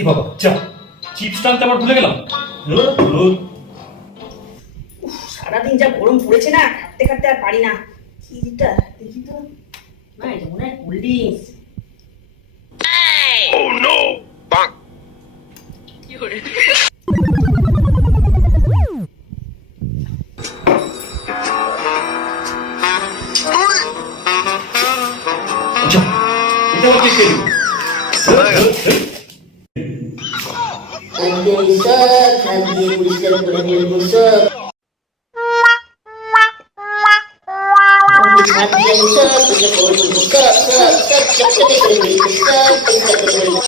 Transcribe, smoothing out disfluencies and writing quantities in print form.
এ বাবা যা, চিপস টানতে আবার ভুলে গেলাম। ধুর, ধুর। সারাদিন যা গরম পড়েছে না, খাটতে খাটতে আর পারি না। কি এটা দেখি তো, না এটা মনে হয় কোল্ড ড্রিঙ্কস। যা, এটা আবার কে খেলো? হাত দিয়ে পরিষ্কার করে ফেলবো সব। হাত দিয়ে সব পরিষ্কার করে ফেলবো, সব সব সব চকচকে করে ফেলবো, সব পরিষ্কার করে ফেলবো।